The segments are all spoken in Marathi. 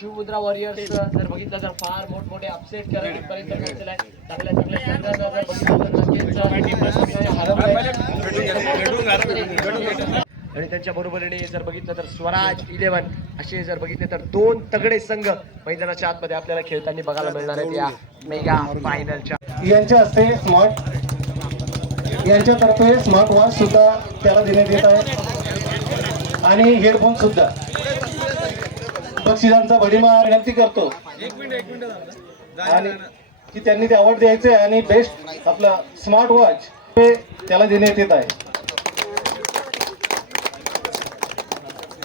शिवमुद्रा वॉरियर्स जर बघितलं तर फार मोठमोठे अपसेट पोहोचलेला आहे चांगल्या चांगल्या संघांना आणि त्यांच्या बरोबरीने जर बघितलं तर स्वराज इलेव्हन असे जर बघितले तर दोन तगडे संघ मैदानाच्या आतमध्ये आपल्याला खेळताना बघायला मिळणार आहेत या मेगा फायनलच्या यांच्या हस्ते स्मार्ट यांच्यातर्फे स्मार्ट वॉच सुद्धा त्याला देण्यात येत आहे. आणि हेडफोन सुद्धा. बक्षिसांचा भडीमा विनंती करतो. आणि की त्यांनी ते अवॉर्ड द्यायचे आणि बेस्ट आपला स्मार्ट वॉच हे त्याला देण्यात येत आहे.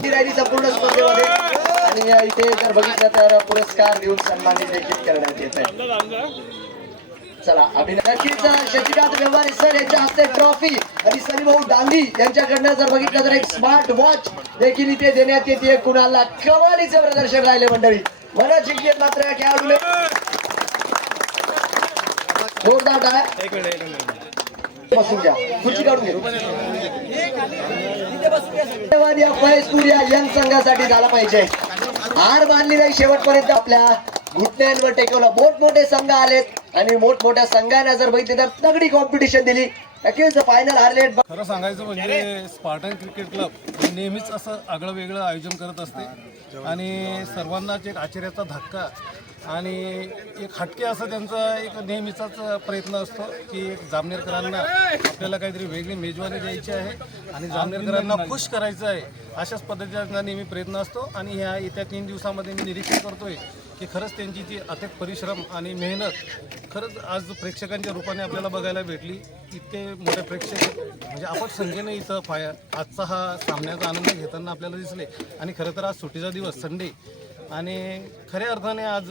ही संपूर्ण स्पर्धेमध्ये आणि इथे जर बघितलं तर पुरस्कार देऊन सन्मानित देखील करण्यात येत आहे. चला अभिनय शशिकांत व्यवहारे सर यांच्या हस्ते ट्रॉफी आणि सनीभाऊ डांगी यांच्याकडनं जर बघितलं तर एक स्मार्ट वॉच देखील इथे देण्यात येते. कुणाला कमालीचं प्रदर्शन राहिले मंडळी. मला जिंकले मात्र या खेळाडूने. जोरदार टाळ्या बसून घ्या. खुर्ची काढून घ्या. धन्यवाद या यंग संघासाठी झाला पाहिजे. हार मानली नाही शेवटपर्यंत आपल्या घुटण्यांवर टेकवलं. मोठमोठे संघ आलेत. आणि मोठमोठ्या संघांना जर बघितले तर तगडी कॉम्पिटिशन दिली. नक्कीच फायनल हारले. खरं सांगायचं म्हणजे स्पार्टन क्रिकेट क्लब नेहमीच असं आगळं वेगळं आयोजन करत असते. आणि सर्वांनाच एक आश्चर्याचा धक्का आणि एक हटके असं त्यांचा एक नेहमीचाच प्रयत्न असतो की एक जामनेरकरांना आपल्याला काहीतरी वेगळी मेजवानी द्यायची आहे आणि जामनेरकरांना खुश करायचं आहे अशाच पद्धतीचा नेहमी प्रयत्न असतो. आणि ह्या येत्या तीन दिवसामध्ये मी निरीक्षण करतोय की खरंच त्यांची जी अथक परिश्रम आणि मेहनत खरंच आज प्रेक्षकांच्या रूपाने आपल्याला बघायला भेटली. इतके मोठे प्रेक्षक म्हणजे आपण संख्येने इथं फाय आजचा हा सामन्याचा आनंद घेताना आपल्याला दिसले. आणि खरं तर आज सुट्टीचा दिवस संडे आणि खऱ्या अर्थाने आज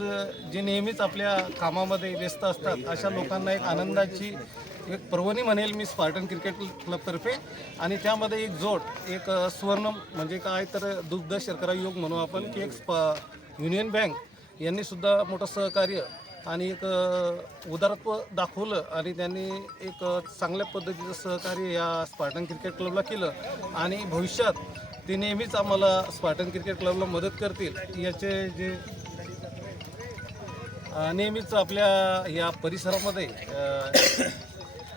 जे नेहमीच आपल्या कामामध्ये व्यस्त असतात अशा लोकांना एक आनंदाची एक पर्वणी म्हणेल मी स्पार्टन क्रिकेट क्लबतर्फे. आणि त्यामध्ये एक जोड एक सुवर्ण म्हणजे काय तर दुग्ध शर्करा योग म्हणू आपण की एक स्प युनियन बँक यांनीसुद्धा मोठं सहकार्य आणि एक उदारत्व दाखवलं आणि त्यांनी एक चांगल्या पद्धतीचं सहकार्य या स्पार्टन क्रिकेट क्लबला केलं. आणि भविष्यात ते नेहमीच आम्हाला स्पार्टन क्रिकेट क्लबला मदत करतील. याचे जे नेहमीच आपल्या या परिसरामध्ये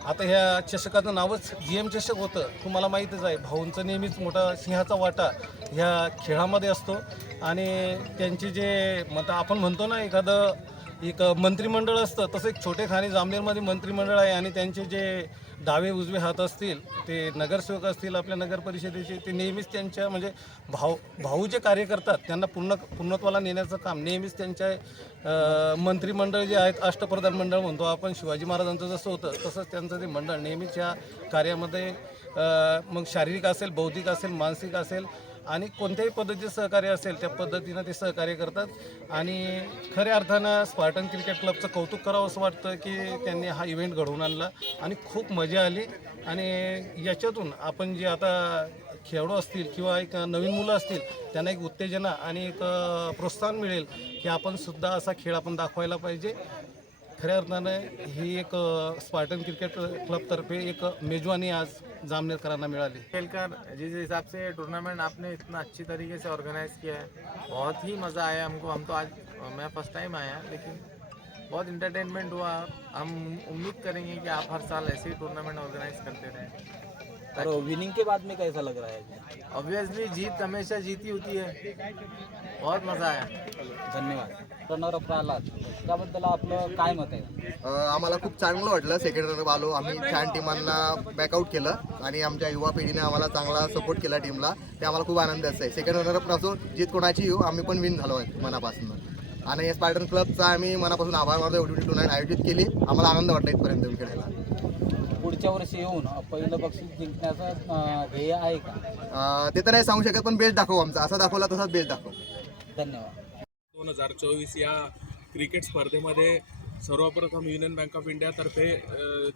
आता ह्या चषकाचं नावच जी एम चषक होतं. तुम्हाला माहीतच आहे भाऊंचा नेहमीच मोठा सिंहाचा वाटा ह्या खेळामध्ये असतो. आणि त्यांचे जे मत आपण म्हणतो ना एखादं एक मंत्रिमंडळ असतं. तसं एक छोटे खाणी जामनेरमध्ये मंत्रिमंडळ आहे आणि त्यांचे जे डावे उजवे हात असतील ते नगरसेवक असतील आपल्या नगर परिषदेचे ते नेहमीच त्यांच्या म्हणजे भाऊ भाऊ जे कार्य करतात त्यांना पूर्ण पूर्णत्वाला नेण्याचं काम नेहमीच त्यांच्या मंत्रिमंडळ जे आहेत अष्टप्रधान मंडळ म्हणतो आपण शिवाजी महाराजांचं जसं होतं तसंच त्यांचं ते मंडळ नेहमीच या कार्यामध्ये मग शारीरिक असेल बौद्धिक असेल मानसिक असेल आणि कोणत्याही पद्धतीचं सहकार्य असेल त्या पद्धतीनं ते सहकार्य करतात. आणि खऱ्या अर्थानं स्पार्टन क्रिकेट क्लबचं कौतुक करावं असं वाटतं की त्यांनी हा इव्हेंट घडवून आणला आणि खूप मजा आली. आणि याच्यातून आपण जे आता खेळाडू असतील किंवा एक नवीन मुलं असतील त्यांना एक उत्तेजना आणि एक प्रोत्साहन मिळेल की आपण सुद्धा असा खेळ आपण दाखवायला पाहिजे. खऱ्या अर्थानं ही एक स्पार्टन क्रिकेट क्लबतर्फे एक मेजवानी आज जामनेरकरांना मिळाली. खेलकर जिस हिसाब से टूर्नामेंट आपने इतना अच्छी तरीके से ऑर्गेनाइज किया है बहुत ही मज़ा आया हमको। हम तो आज मैं फ़र्स्ट टाइम आया लेकिन बहुत इंटरटेनमेंट हुआ। हम उम्मीद करेंगे कि आप हर साल ऐसे ही टूर्नामेंट ऑर्गेनाइज करते रहें। और विनिंग के बाद में कैसा लग रहा है? ऑब्वियसली जीत हमेशा जीती होती है। बहुत मज़ा आया। धन्यवाद। रनर अप आलात त्याबद्दल आपलं काय मत आहे? अ, आम्हाला खूप चांगलं वाटलं सेकंड रनर आलो. आम्ही छान टीमांना बॅकआउट केलं आणि आमच्या युवा पिढीने आम्हाला चांगला सपोर्ट केला टीमला. ते आम्हाला खूप आनंदाचं आहे. सेकंड रनर असून जीत कोणाची येऊ आम्ही पण विन झालो आहे मनापासून. आणि या स्पायडर क्लबचा आम्ही मनापासून आभार मानतो एवढी टुर्नामेंट आयोजित केली. आम्हाला आनंद वाटला इथपर्यंत खेळायला. पुढच्या वर्षी येऊन पहिलं बक्षीस जिंकण्याचं अं, ध्येय आहे का? अ, ते तर नाही सांगू शकत पण बेस्ट दाखवू आमचा. असा दाखवला तसाच बेस्ट दाखवू. धन्यवाद. दोन हजार चोवीस या क्रिकेट स्पर्धेमध्ये सर्वप्रथम युनियन बँक ऑफ इंडियातर्फे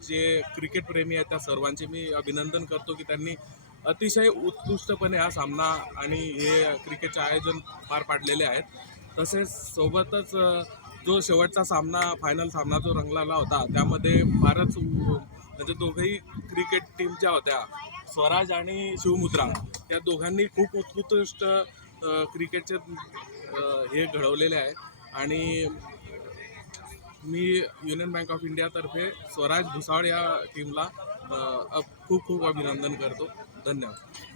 जे क्रिकेट प्रेमी आहेत त्या सर्वांचे मी अभिनंदन करतो की त्यांनी अतिशय उत्कृष्टपणे हा सामना आणि हे क्रिकेटचे आयोजन पार पाडलेले आहेत. तसेच सोबतच जो शेवटचा सामना फायनल सामना जो रंगलेला होता त्यामध्ये फारच म्हणजे दोघंही क्रिकेट टीम ज्या होत्या स्वराज आणि शिवमुद्रा त्या दोघांनी खूप उत्कृष्ट क्रिकेटचे हे घडवलेले आहे आणि मी युनियन बँक ऑफ इंडियातर्फे स्वराज भुसावळ या टीमला खूप खूप अभिनंदन करतो. धन्यवाद.